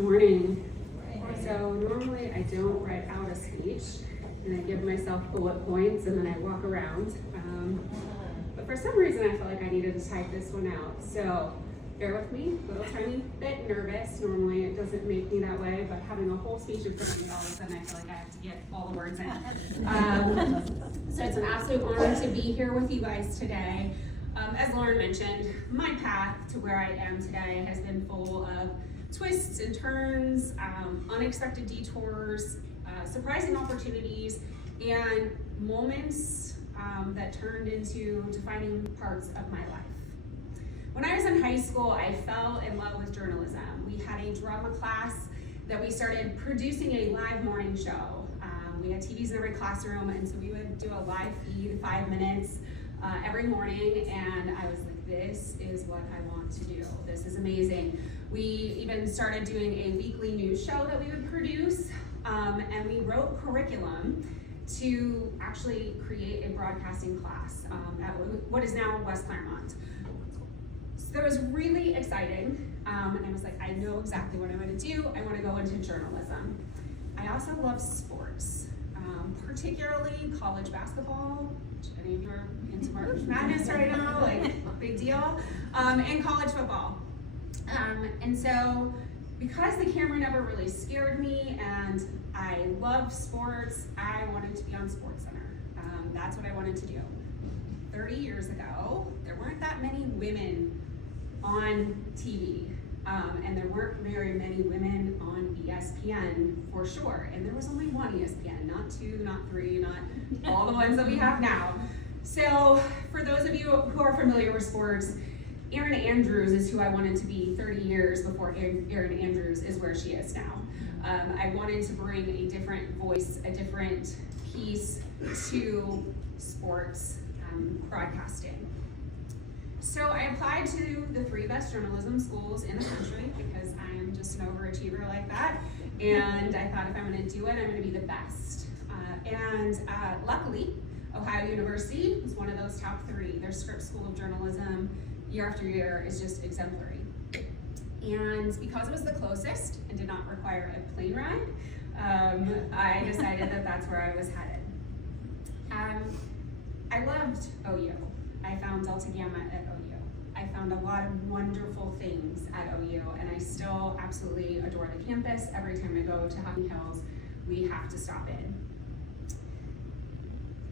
Good morning. So normally I don't write out a speech and I give myself bullet points and then I walk around. But for some reason I felt like I needed to type this one out. So bear with me, a little tiny bit nervous. Normally it doesn't make me that way, but having a whole speech in front of me all of a sudden I feel like I have to get all the words in. So it's an absolute honor to be here with you guys today. As Lauren mentioned, my path to where I am today has been full of twists and turns, unexpected detours, surprising opportunities, and moments that turned into defining parts of my life. When I was in high school, I fell in love with journalism. We had a drama class that we started producing a live morning show. We had TVs in every classroom, and so we would do a live feed, 5 minutes, every morning, and I was like, this is what I want to do. This is amazing. We even started doing a weekly news show that we would produce, and we wrote curriculum to actually create a broadcasting class at what is now West Claremont. So that was really exciting, and I was like, I know exactly what I want to do. I want to go into journalism. I also love sports, particularly college basketball. Any of you are into March Madness right now, like big deal, and college football. And so because the camera never really scared me and I love sports, I wanted to be on SportsCenter. That's what I wanted to do. 30 years ago, there weren't that many women on TV, and there weren't very many women on ESPN for sure. And there was only one ESPN, not two, not three, not all the ones that we have now. So for those of you who are familiar with sports, Erin Andrews is who I wanted to be 30 years before Erin Andrews is where she is now. I wanted to bring a different voice, a different piece to sports broadcasting. So I applied to the 3 best journalism schools in the country because I am just an overachiever like that. And I thought if I'm gonna do it, I'm gonna be the best. Luckily, Ohio University was one of those top 3. Their Scripps School of Journalism, year after year, is just exemplary. And because it was the closest and did not require a plane ride, I decided that that's where I was headed. I loved OU. I found Delta Gamma at OU. I found a lot of wonderful things at OU, and I still absolutely adore the campus. Every time I go to Huffing Hills, we have to stop in.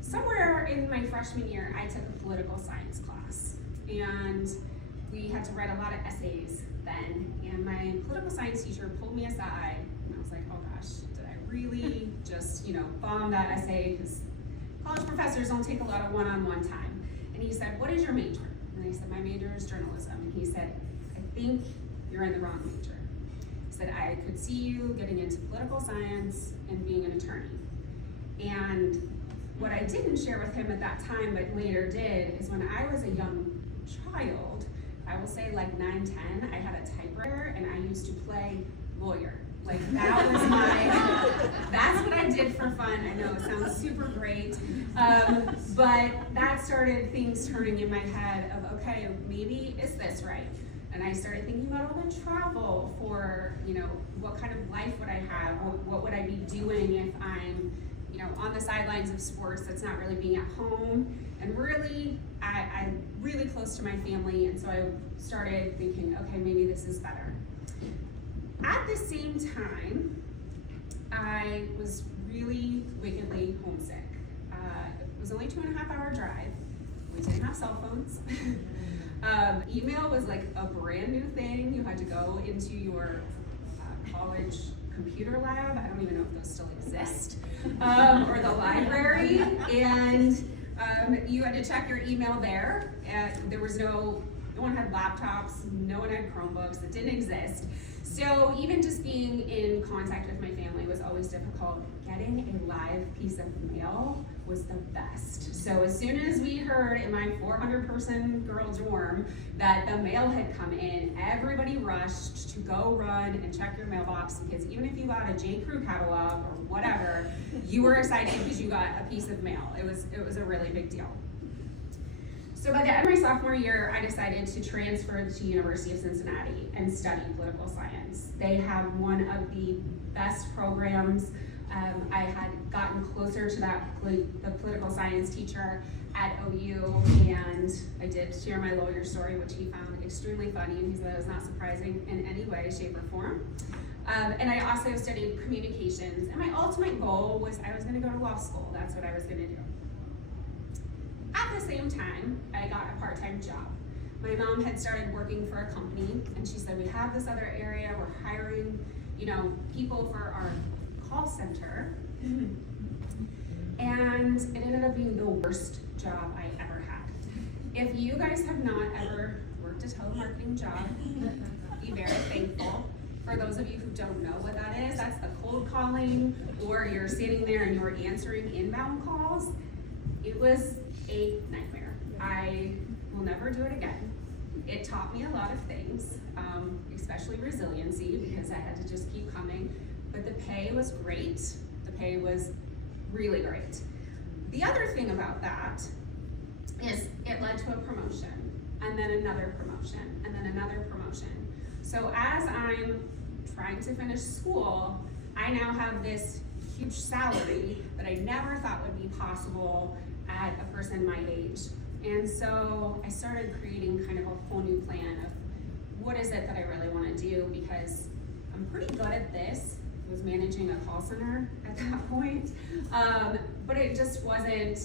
Somewhere in my freshman year, I took a political science class, and we had to write a lot of essays then, and my political science teacher pulled me aside, and I was like, oh gosh, did I really just, bomb that essay? Because college professors don't take a lot of one-on-one time. And he said, what is your major? And I said, my major is journalism. And he said, I think you're in the wrong major. He said, I could see you getting into political science and being an attorney. And what I didn't share with him at that time, but later did, is when I was a young child, I will say like 9, 10, I had a typewriter and I used to play lawyer. Like that was that's what I did for fun. I know it sounds super great, but that started things turning in my head of, okay, maybe is this right? And I started thinking about all the travel for, what kind of life would I have? What would I be doing if I'm, on the sidelines of sports that's not really being at home? And really, I'm really close to my family, and so I started thinking, okay, maybe this is better. At the same time, I was really wickedly homesick. It was only a 2.5-hour drive. We didn't have cell phones. Email was like a brand new thing. You had to go into your college computer lab. I don't even know if those still exist. Or the library. And you had to check your email there. And there was no one had laptops, no one had Chromebooks, it didn't exist. So even just being in contact with my family was always difficult. Getting a live piece of mail was the best. So as soon as we heard in my 400-person girl dorm that the mail had come in, everybody rushed to go run and check your mailbox, because even if you got a J. Crew catalog or whatever, you were excited because you got a piece of mail. It was a really big deal. So by the end of my sophomore year, I decided to transfer to University of Cincinnati and study political science. They have one of the best programs. I had gotten closer to the political science teacher at OU, and I did share my lawyer story, which he found extremely funny, and he said it was not surprising in any way, shape, or form. And I also studied communications, and my ultimate goal was I was going to go to law school. That's what I was going to do. At the same time, I got a part-time job. My mom had started working for a company, and she said, we have this other area, we're hiring, people for our call center. And it ended up being the worst job I ever had. If you guys have not ever worked a telemarketing job, be very thankful. For those of you who don't know what that is, that's the cold calling, or you're sitting there and you're answering inbound calls. It was a nightmare. I will never do it again. It taught me a lot of things, especially resiliency, because I had to just keep coming. But the pay was great. The pay was really great. The other thing about that is it led to a promotion, and then another promotion, and then another promotion. So as I'm trying to finish school, I now have this huge salary that I never thought would be possible at a person my age. And so I started creating kind of a whole new plan of what is it that I really want to do, because I'm pretty good at this. I was managing a call center at that point, but it just wasn't,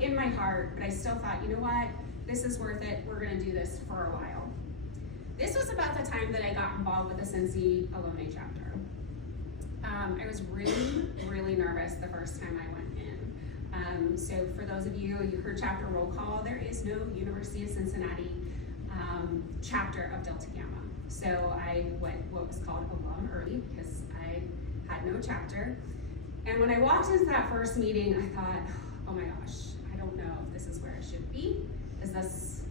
in my heart. But I still thought, you know what, this is worth it. We're going to do this for a while. This was about the time that I got involved with the Cincinnati Alumnae Chapter. I was really, really nervous the first time I went in. So for those of you heard chapter roll call, there is no University of Cincinnati chapter of Delta Gamma. So I went what was called alum early because I had no chapter. And when I walked into that first meeting, I thought, oh my gosh, I don't know if this is where I should be. Is this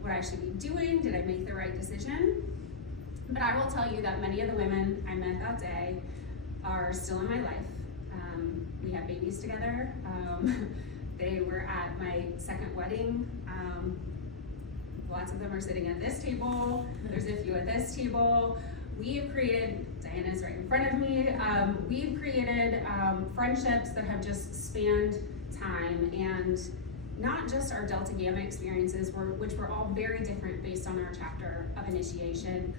what I should be doing? Did I make the right decision? But I will tell you that many of the women I met that day are still in my life. We had babies together. They were at my second wedding. Lots of them are sitting at this table. There's a few at this table. We have created, Diana's right in front of me, we've created friendships that have just spanned time, and not just our Delta Gamma experiences, which were all very different based on our chapter of initiation,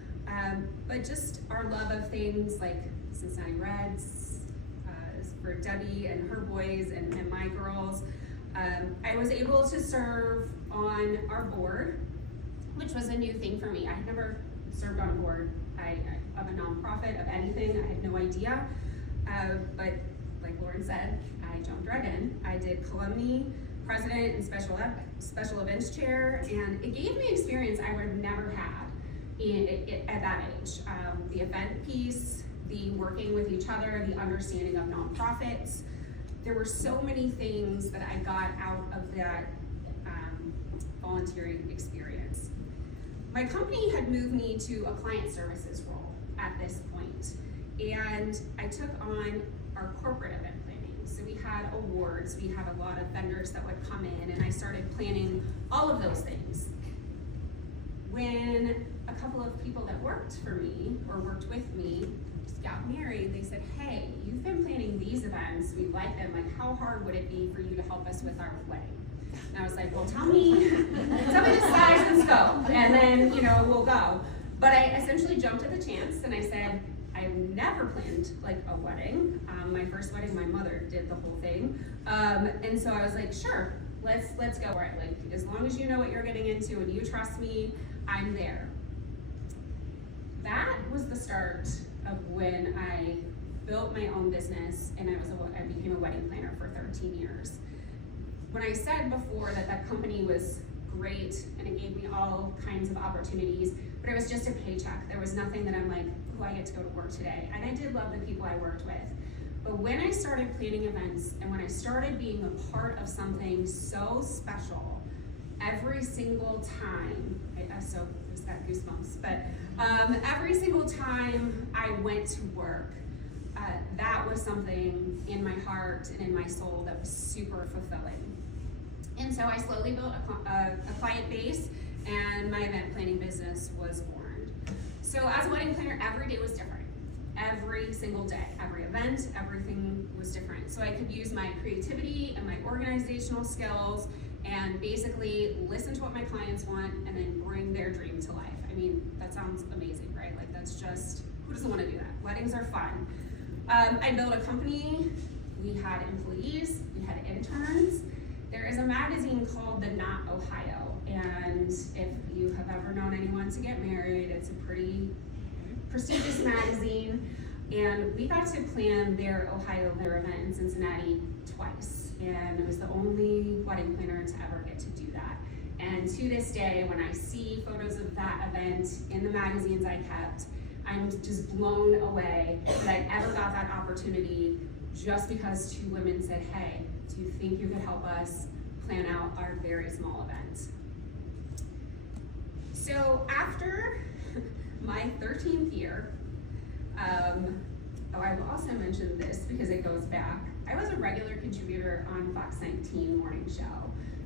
but just our love of things like Cincinnati Reds, for Debbie and her boys and my girls. I was able to serve on our board, which was a new thing for me. I had never served on a board of a nonprofit, of anything. I had no idea. But like Lauren said, I jumped right in. I did Collumnae, president, and special events chair, and it gave me experience I would have never had at that age. The event piece, the working with each other, the understanding of nonprofits. There were so many things that I got out of that volunteering experience. My company had moved me to a client services role at this point, and I took on our corporate event planning. So we had awards, we had a lot of vendors that would come in, and I started planning all of those things. When a couple of people that worked for me, or worked with me, got married, they said, hey, you've been planning these events, we like them, like how hard would it be for you to help us with our wedding? And I was like, well, tell me the size and scope, and then, we'll go. But I essentially jumped at the chance, and I said, I've never planned like a wedding. My first wedding, my mother did the whole thing. And so I was like, sure, let's go for it. Like, as long as you know what you're getting into and you trust me, I'm there. That was the start of when I built my own business, and I became a wedding planner for 13 years. When I said before that company was great and it gave me all kinds of opportunities, but it was just a paycheck. There was nothing that I'm like, oh, I get to go to work today. And I did love the people I worked with. But when I started planning events, and when I started being a part of something so special, every single time, so there's that goosebumps, but every single time I went to work, that was something in my heart and in my soul that was super fulfilling. And so I slowly built a client base, and my event planning business was born. So as a wedding planner, every day was different. Every single day, every event, everything was different. So I could use my creativity and my organizational skills and basically listen to what my clients want and then bring their dream to life. I mean, that sounds amazing, right? Like that's just, who doesn't want to do that? Weddings are fun. I built a company, we had employees, we had interns. There is a magazine called The Knot Ohio, and if you have ever known anyone to get married, it's a pretty prestigious magazine, and we got to plan their Ohio event in Cincinnati twice, and it was the only wedding planner to ever get to do that. And to this day, when I see photos of that event in the magazines I kept, I'm just blown away that I ever got that opportunity just because two women said, hey, do you think you could help us plan out our very small event? So after my 13th year, I will also mention this because it goes back. I was a regular contributor on Fox 19 morning show.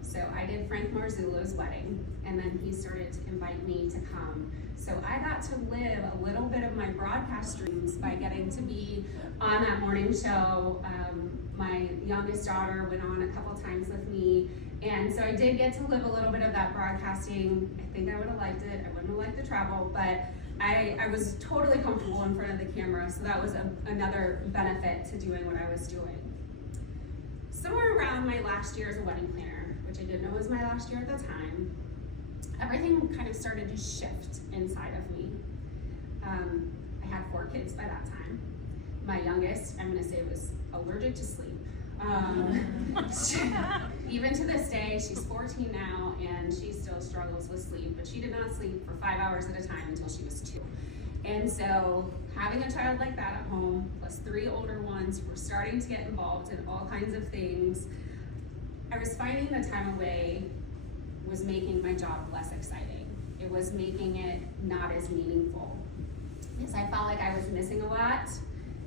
So I did Frank Marzullo's wedding, and then he started to invite me to come. So I got to live a little bit of my broadcast dreams by getting to be on that morning show. My youngest daughter went on a couple times with me, and so I did get to live a little bit of that broadcasting. I think I would have liked it. I wouldn't have liked the travel, but I was totally comfortable in front of the camera, so that was another benefit to doing what I was doing. Somewhere around my last year as a wedding planner, which I didn't know was my last year at the time, everything kind of started to shift inside of me. I had 4 kids by that time. My youngest, I'm gonna say, was allergic to sleep. Even to this day, she's 14 now, and she still struggles with sleep, but she did not sleep for 5 hours at a time until she was 2. And so having a child like that at home, plus 3 older ones who were starting to get involved in all kinds of things, I was finding the time away was making my job less exciting. It was making it not as meaningful, because I felt like I was missing a lot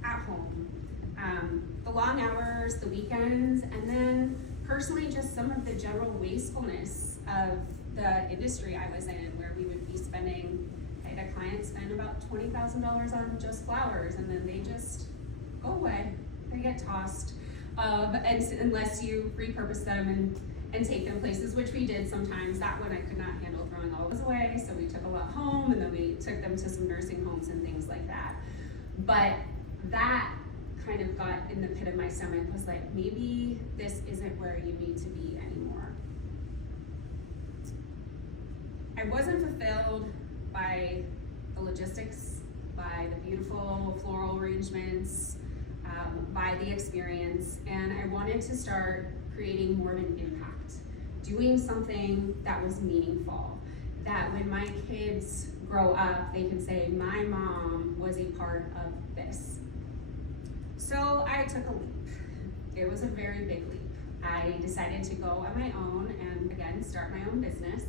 at home. The long hours, the weekends, and then personally just some of the general wastefulness of the industry I was in, where we would be spending, I had a client spend about $20,000 on just flowers, and then they just go away, they get tossed, and unless you repurpose them and take them places, which we did sometimes. That one I could not handle throwing all those away, so we took a lot home, and then we took them to some nursing homes and things like that. But that kind of got in the pit of my stomach, was like, maybe this isn't where you need to be anymore. I wasn't fulfilled by the logistics, by the beautiful floral arrangements, by the experience, and I wanted to start creating more of an impact, doing something that was meaningful, that when my kids grow up, they can say, my mom was a part of this. So I took a leap. It was a very big leap. I decided to go on my own and again, start my own business,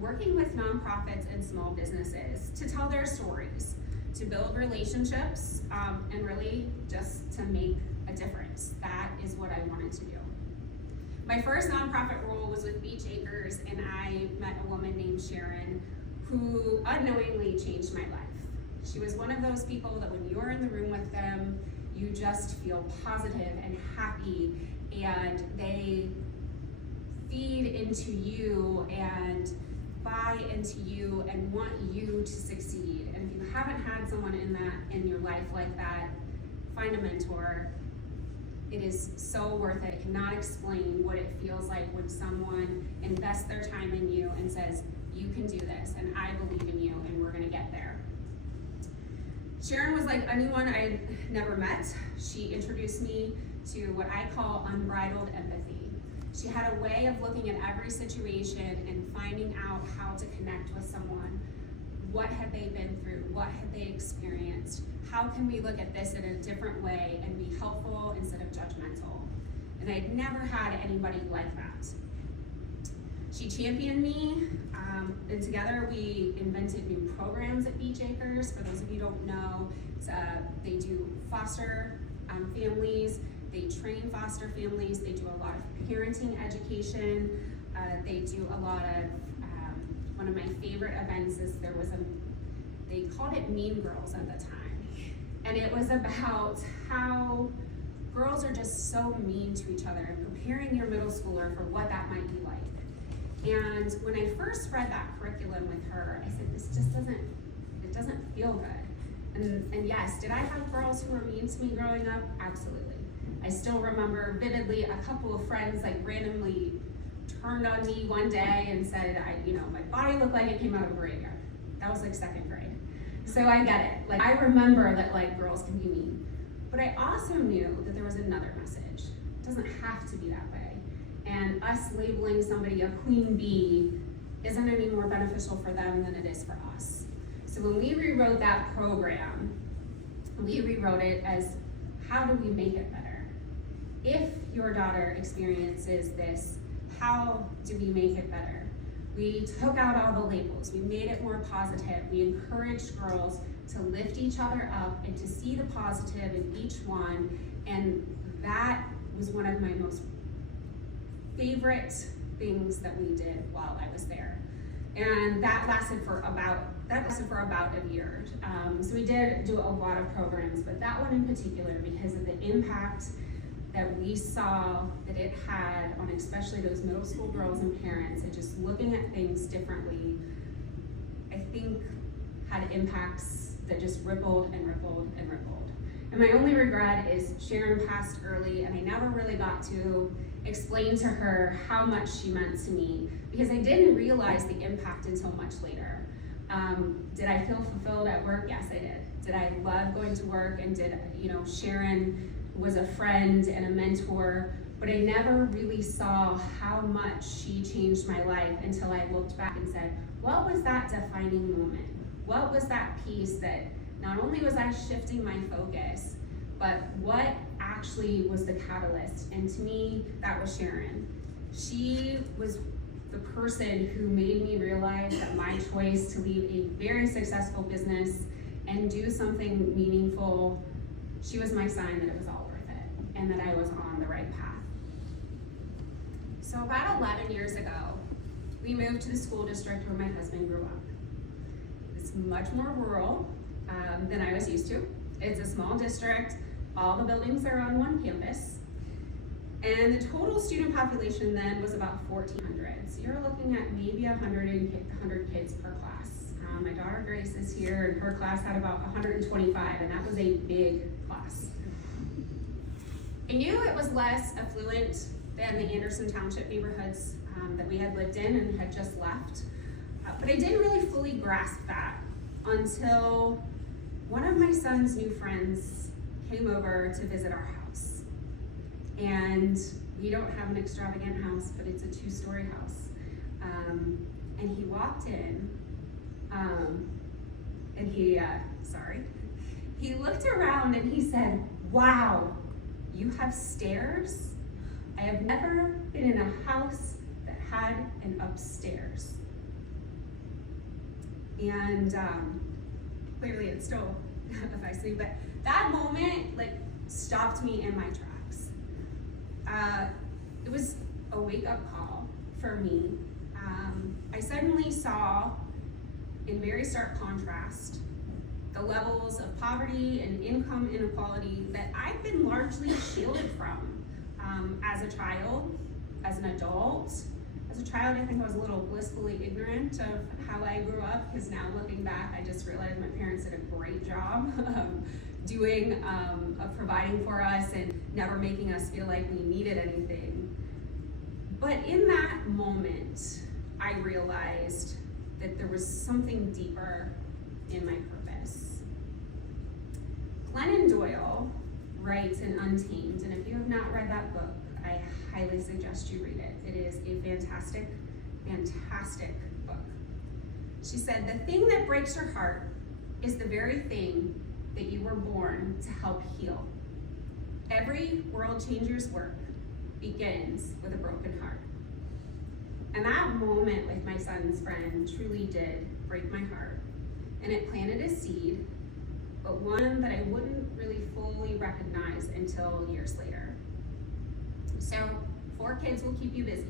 working with nonprofits and small businesses to tell their stories, to build relationships, and really just to make a difference. That is what I wanted to do. My first nonprofit role was with Beach Acres, and I met a woman named Sharon who unknowingly changed my life. She was one of those people that when you're in the room with them, you just feel positive and happy, and they feed into you and buy into you and want you to succeed. And if you haven't had someone in your life like that, find a mentor. It is so worth it. I cannot explain what it feels like when someone invests their time in you and says, you can do this, and I believe in you, and we're gonna get there. Sharon was like anyone I'd never met. She introduced me to what I call unbridled empathy. She had a way of looking at every situation and finding out how to connect with someone. What had they been through? What had they experienced? How can we look at this in a different way and be helpful instead of judgmental? And I'd never had anybody like that. She championed me, and together we invented new programs at Beach Acres. For those of you who don't know, they do foster families. They train foster families, they do a lot of parenting education, they do a lot of, one of my favorite events is they called it Mean Girls at the time. And it was about how girls are just so mean to each other and preparing your middle schooler for what that might be like. And when I first read that curriculum with her, I said, this just doesn't feel good. And yes, did I have girls who were mean to me growing up? Absolutely. I still remember vividly a couple of friends like randomly turned on me one day and said, my body looked like it came out of a graveyard. That was like second grade. So I get it. Like I remember that like girls can be mean. But I also knew that there was another message. It doesn't have to be that way. And us labeling somebody a queen bee isn't any more beneficial for them than it is for us. So when we rewrote that program, we rewrote it as, how do we make it better? If your daughter experiences this, how do we make it better? We took out all the labels, we made it more positive, we encouraged girls to lift each other up and to see the positive in each one, and that was one of my most favorite things that we did while I was there. And that lasted for about a year. So we did do a lot of programs, but that one in particular, because of the impact that we saw that it had on especially those middle school girls and parents, and just looking at things differently, I think had impacts that just rippled and rippled and rippled. And my only regret is Sharon passed early, and I never really got to explain to her how much she meant to me, because I didn't realize the impact until much later. Did I feel fulfilled at work? Yes, I did. Did I love going to work? And did, Sharon was a friend and a mentor, but I never really saw how much she changed my life until I looked back and said, what was that defining moment? What was that piece that not only was I shifting my focus, but what actually was the catalyst? And to me, that was Sharon. She was the person who made me realize that my choice to leave a very successful business and do something meaningful, she was my sign that it was all worth it and that I was on the right path. So about 11 years ago, we moved to the school district where my husband grew up. It's much more rural than I was used to. It's a small district. All the buildings are on one campus. And the total student population then was about 1,400. So you're looking at maybe 100 kids per class. My daughter Grace is here, and her class had about 125, and that was a big class. I knew it was less affluent than the Anderson Township neighborhoods that we had lived in and had just left. But I didn't really fully grasp that until one of my son's new friends came over to visit our house. And we don't have an extravagant house, but it's a 2-story house. And he walked in, and he looked around and he said, wow, you have stairs? I have never been in a house that had an upstairs. And clearly it still affects me, but that moment stopped me in my tracks. It was a wake-up call for me. I suddenly saw, in very stark contrast, the levels of poverty and income inequality that I've been largely shielded from as a child, as an adult. As a child, I think I was a little blissfully ignorant of how I grew up, because now looking back, I just realized my parents did a great job of providing for us and never making us feel like we needed anything. But in that moment, I realized that there was something deeper in my purpose. Glennon Doyle writes in Untamed, and if you have not read that book, I highly suggest you read it. It is a fantastic, fantastic book. She said, the thing that breaks your heart is the very thing that you were born to help heal. Every world changer's work begins with a broken heart. And that moment with my son's friend truly did break my heart. And it planted a seed, but one that I wouldn't really fully recognize until years later. So 4 kids will keep you busy.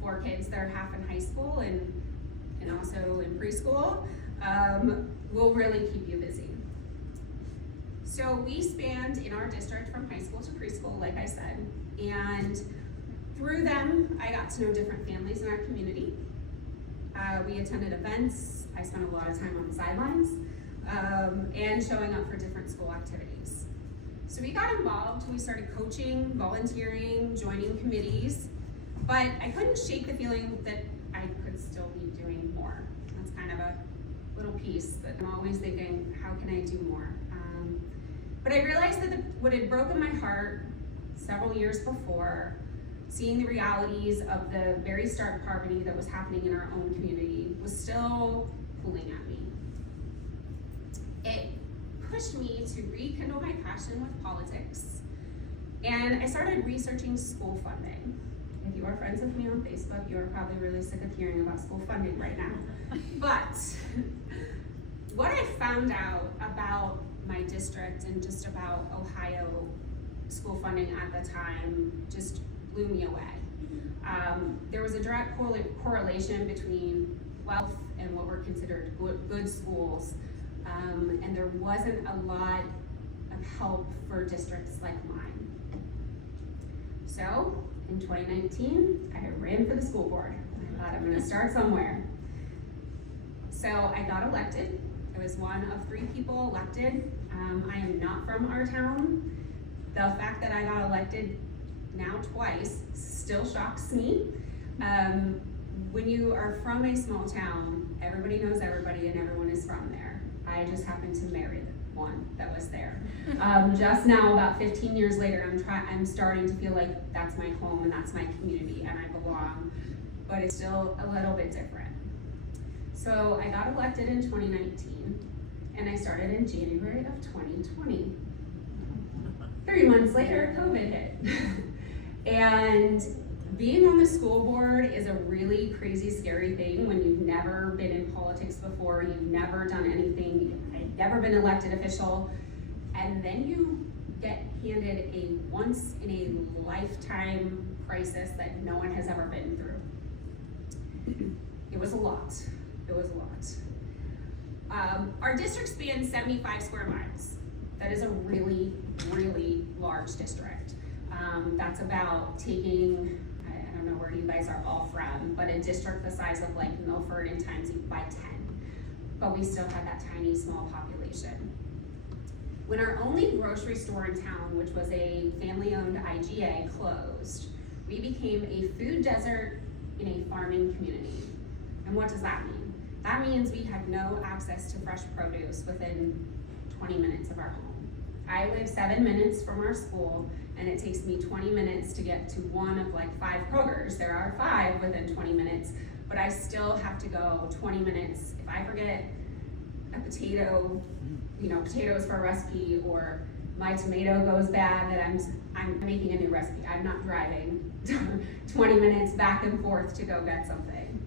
4 kids that are half in high school and also in preschool will really keep you busy. So we spanned in our district from high school to preschool, like I said, and through them, I got to know different families in our community. We attended events. I spent a lot of time on the sidelines and showing up for different school activities. So we got involved. We started coaching, volunteering, joining committees, but I couldn't shake the feeling that I could still be doing more. That's kind of a little piece that I'm always thinking, how can I do more? But I realized that what had broken my heart several years before, seeing the realities of the very stark poverty that was happening in our own community, was still pulling at me. It pushed me to rekindle my passion with politics, and I started researching school funding. If you are friends with me on Facebook, you are probably really sick of hearing about school funding right now. But what I found out about my district and just about Ohio school funding at the time just blew me away. There was a direct correlation between wealth and what were considered good schools, and there wasn't a lot of help for districts like mine. So in 2019, I ran for the school board. I thought I'm gonna start somewhere. So I got elected. I was one of 3 people elected. I am not from our town. The fact that I got elected now twice still shocks me. When you are from a small town, everybody knows everybody and everyone is from there. I just happened to marry one that was there. Just now, about 15 years later, I'm starting to feel like that's my home and that's my community and I belong, but it's still a little bit different. So I got elected in 2019 and I started in January of 2020. 3 months later, COVID hit. And being on the school board is a really crazy, scary thing when you've never been in politics before, you've never done anything, you've never been elected official, and then you get handed a once in a lifetime crisis that no one has ever been through. It was a lot. It was a lot. Our district spans 75 square miles. That is a really, really large district. That's about taking, I don't know where you guys are all from, but a district the size of like Milford and times it by 10. But we still have that tiny, small population. When our only grocery store in town, which was a family-owned IGA, closed, we became a food desert in a farming community. And what does that mean? That means we had no access to fresh produce within 20 minutes of our home. I live 7 minutes from our school, and it takes me 20 minutes to get to one of like 5 Krogers. There are 5 within 20 minutes, but I still have to go 20 minutes. If I forget a potato, potatoes for a recipe, or my tomato goes bad, that I'm making a new recipe. I'm not driving 20 minutes back and forth to go get something.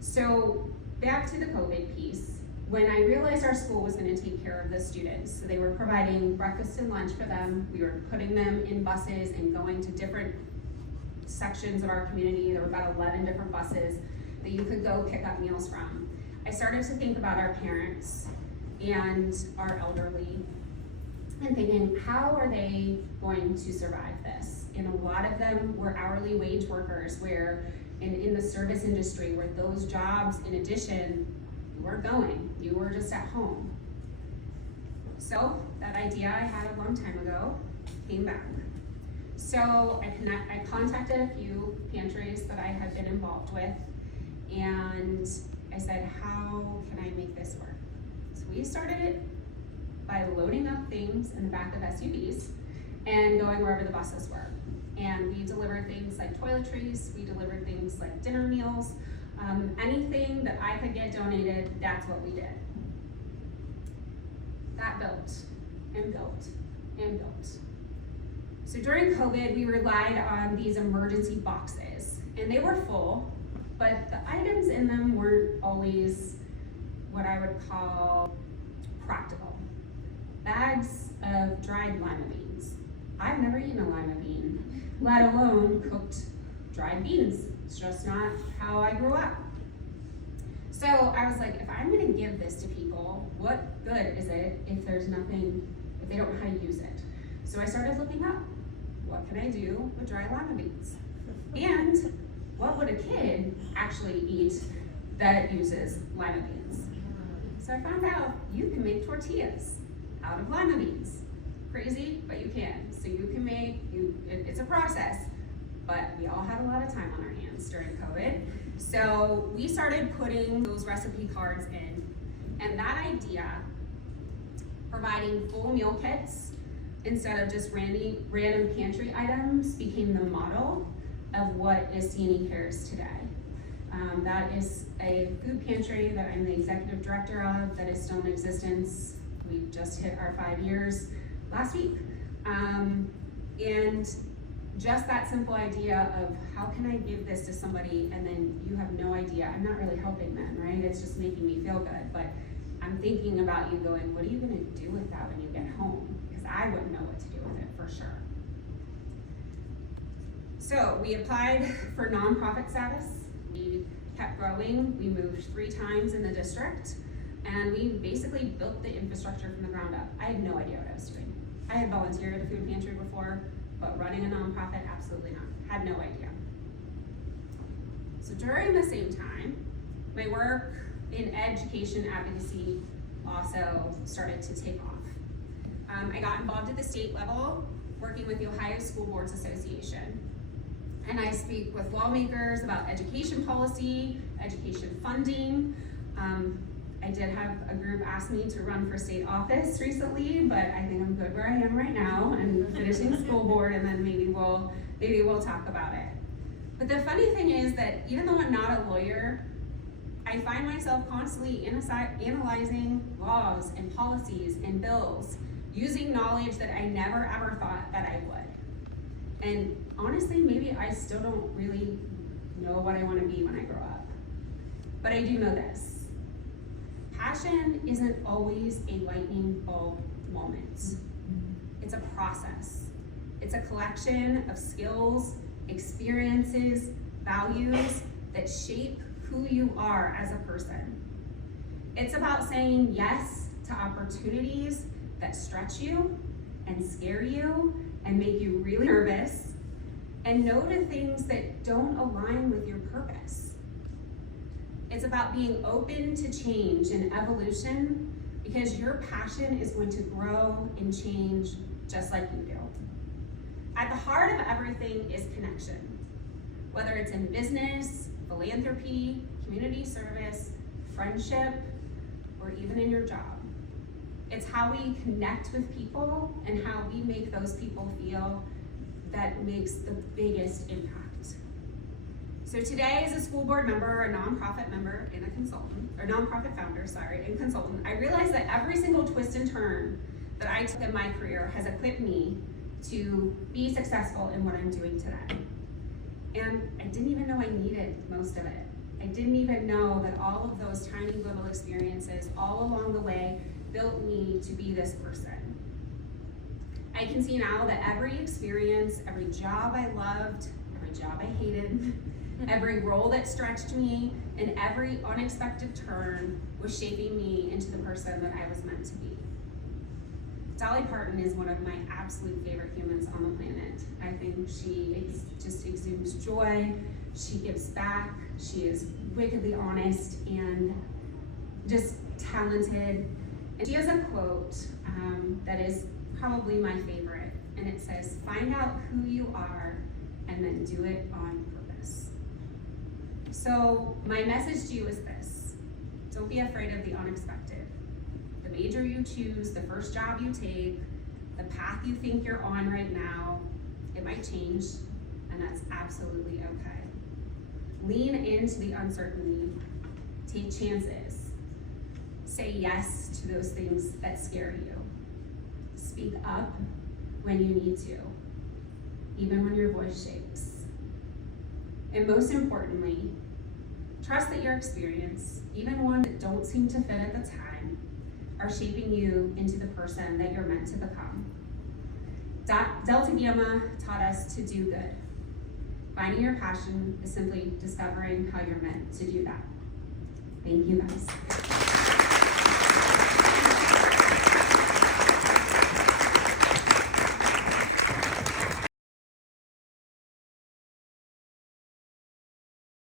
So back to the COVID piece. When I realized our school was going to take care of the students, so they were providing breakfast and lunch for them, we were putting them in buses and going to different sections of our community. There were about 11 different buses that you could go pick up meals from. I started to think about our parents and our elderly and thinking, how are they going to survive this? And a lot of them were hourly wage workers where in the service industry, where those jobs, in addition, you weren't going, you were just at home. So that idea I had a long time ago came back. So I contacted a few pantries that I had been involved with, and I said, how can I make this work? So we started it by loading up things in the back of SUVs and going wherever the buses were. And we delivered things like toiletries, we delivered things like dinner meals, anything that I could get donated, that's what we did. That built and built and built. So during COVID, we relied on these emergency boxes, and they were full, but the items in them weren't always what I would call practical. Bags of dried lima beans. I've never eaten a lima bean, let alone cooked dried beans. It's just not how I grew up. So I was like, if I'm gonna give this to people, what good is it if there's nothing, if they don't know how to use it? So I started looking up, what can I do with dry lima beans? And what would a kid actually eat that uses lima beans? So I found out you can make tortillas out of lima beans. Crazy, but you can. So you can make, it's a process, but we all had a lot of time on our hands during COVID. So we started putting those recipe cards in, and that idea, providing full meal kits instead of just random pantry items, became the model of what is C&E Cares today. That is a food pantry that I'm the executive director of that is still in existence. We just hit our 5 years last week. And just that simple idea of how can I give this to somebody and then you have no idea, I'm not really helping them, right? It's just making me feel good, but I'm thinking about you going, what are you gonna do with that when you get home? Because I wouldn't know what to do with it for sure. So we applied for nonprofit status. We kept growing. We moved 3 times in the district, and we basically built the infrastructure from the ground up. I had no idea what I was doing. I had volunteered at a food pantry before, but running a nonprofit, absolutely not. Had no idea. So during the same time, my work in education advocacy also started to take off. I got involved at the state level, working with the Ohio School Boards Association. And I speak with lawmakers about education policy, education funding. I did have a group ask me to run for state office recently, but I think I'm good where I am right now and finishing school board, and then maybe we'll talk about it. But the funny thing is that even though I'm not a lawyer, I find myself constantly analyzing laws and policies and bills, using knowledge that I never ever thought that I would. And honestly, maybe I still don't really know what I want to be when I grow up. But I do know this. Passion isn't always a lightning bulb moment. It's a process. It's a collection of skills, experiences, values that shape who you are as a person. It's about saying yes to opportunities that stretch you and scare you and make you really nervous, and no to things that don't align with your purpose. It's about being open to change and evolution, because your passion is going to grow and change just like you do. At the heart of everything is connection, whether it's in business, philanthropy, community service, friendship, or even in your job. It's how we connect with people and how we make those people feel that makes the biggest impact. So today, as a school board member, a nonprofit member, and a consultant, or nonprofit founder, sorry, and consultant, I realized that every single twist and turn that I took in my career has equipped me to be successful in what I'm doing today. And I didn't even know I needed most of it. I didn't even know that all of those tiny little experiences all along the way built me to be this person. I can see now that every experience, every job I loved, every job I hated, every role that stretched me, and every unexpected turn was shaping me into the person that I was meant to be. Dolly Parton is one of my absolute favorite humans on the planet. I think she just exudes joy, she gives back, she is wickedly honest and just talented. And she has a quote that is probably my favorite, and it says, "Find out who you are and then do it on purpose." So my message to you is this: don't be afraid of the unexpected. The major you choose, the first job you take, the path you think you're on right now, it might change, and that's absolutely okay. Lean into the uncertainty, take chances, say yes to those things that scare you. Speak up when you need to, even when your voice shakes. And most importantly, trust that your experience, even ones that don't seem to fit at the time, are shaping you into the person that you're meant to become. Delta Gamma taught us to do good. Finding your passion is simply discovering how you're meant to do that. Thank you guys.